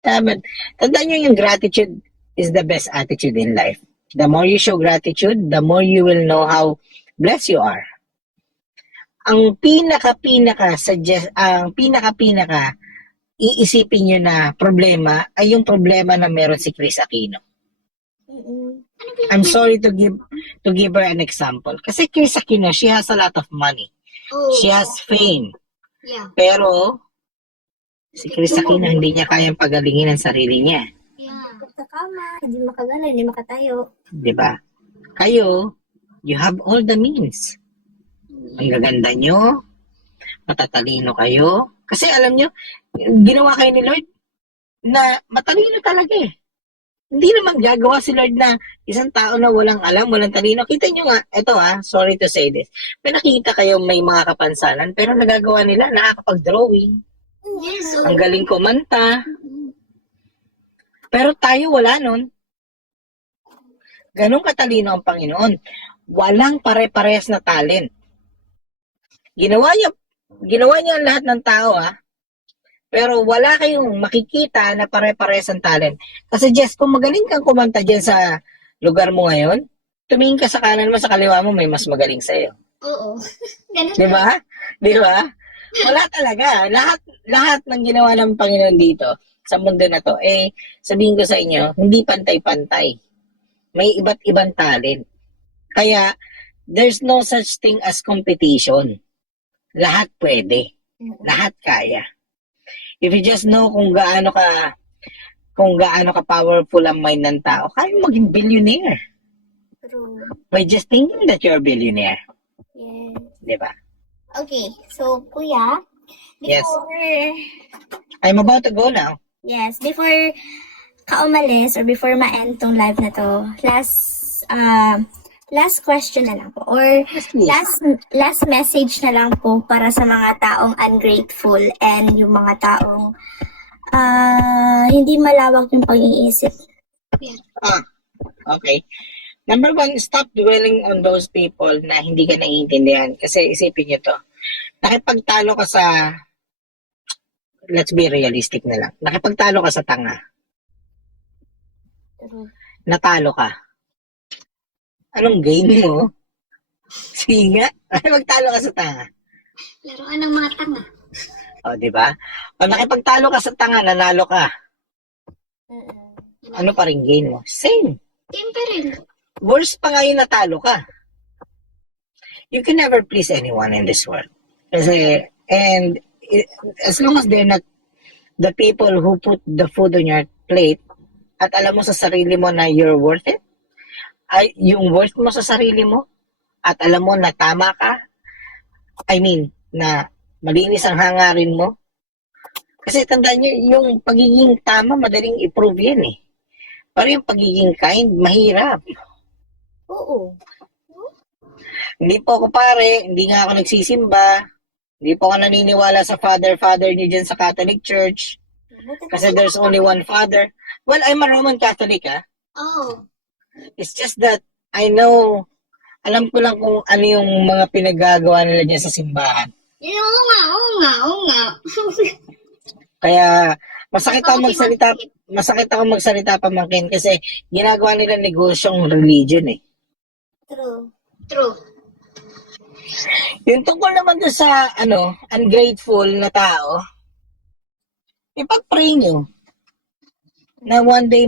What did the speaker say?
Tama. Tandaan nyo yung gratitude is the best attitude in life. The more you show gratitude, the more you will know how blessed you are. Ang pinaka iisipin nyo na problema ay yung problema na meron si Chris Aquino. I'm sorry to give her an example. Kasi Chris Aquino, she has a lot of money. She has fame. Yeah. Pero, si Chris Aquino, hindi niya kayang pagalingin ang sarili niya. Yeah. Sa kama, hindi makagala, hindi makatayo. Diba? Kayo, you have all the means. Ang gaganda nyo, matatalino kayo. Kasi alam nyo, ginawa kayo ni Lord na matalino talaga eh. Hindi naman gagawa si Lord na isang tao na walang alam, walang talino. Kita nyo nga, eto sorry to say this. May nakikita kayo may mga kapansanan, pero nagagawa nila, nakakapag-drawing. Yes. Ang galing kumanta. Pero tayo wala nun. Ganun katalino ang Panginoon. Walang pare-parehas na talent. Ginawa niya ang lahat ng tao pero wala kayong makikita na pare-parehas ang talent. Kasi Jess, kung magaling kang kumanta dyan sa lugar mo ngayon, tumingin ka sa kanan mo, sa kaliwa mo, may mas magaling sa'yo. Oo. Ganun. Di ba? Wala talaga. Lahat ng ginawa ng Panginoon dito, sa mundo na to, sabihin ko sa inyo, hindi pantay-pantay. May iba't ibang talent. Kaya, there's no such thing as competition. Lahat pwede. Lahat kaya. If you just know kung gaano ka powerful ang mind ng tao, kaya maging billionaire. True. By just thinking that you're a billionaire. Yes. Diba? Okay, so Kuya, Yes. before I'm about to go now. before ka umalis or before ma-end tong live na to, last question na lang po or Please. last message na lang po para sa mga taong ungrateful and yung mga taong hindi malawak yung pag-iisip. Okay. Number one, stop dwelling on those people na hindi ka naiintindihan. Kasi isipin nyo to. Nakipagtalo ka sa, let's be realistic na lang. Nakipagtalo ka sa tanga. Natalo ka. Anong game mo? Sige nga. Magtalo ka sa tanga. Laruan ng mga tanga. O, di ba? O, nakipagtalo ka sa tanga, nanalo ka. Ano pa rin game mo? Same. Same pa rin. Worse pa nga yung natalo ka. You can never please anyone in this world. Kasi, as long as they're not the people who put the food on your plate, at alam mo sa sarili mo na you're worth it, ay yung worth mo sa sarili mo, at alam mo na tama ka, na malinis ang hangarin mo. Kasi tandaan nyo, yung pagiging tama, madaling i-prove yan eh. Pero yung pagiging kind, mahirap. Oo. Hindi po ako pare, hindi nga ako nagsisimba, hindi po ako naniniwala sa father niyo dyan sa Catholic Church. Kasi there's only one father. Well, I'm a Roman Catholic Oh. It's just that I know, alam ko lang kung ano yung mga pinagagawa nila dyan sa simbahan. Oo nga. Kaya masakit ako magsalita pamangkin kasi ginagawa nila negosyong religion eh. True. Yung tungkol naman doon sa ungrateful na tao, ipag-pray nyo na one day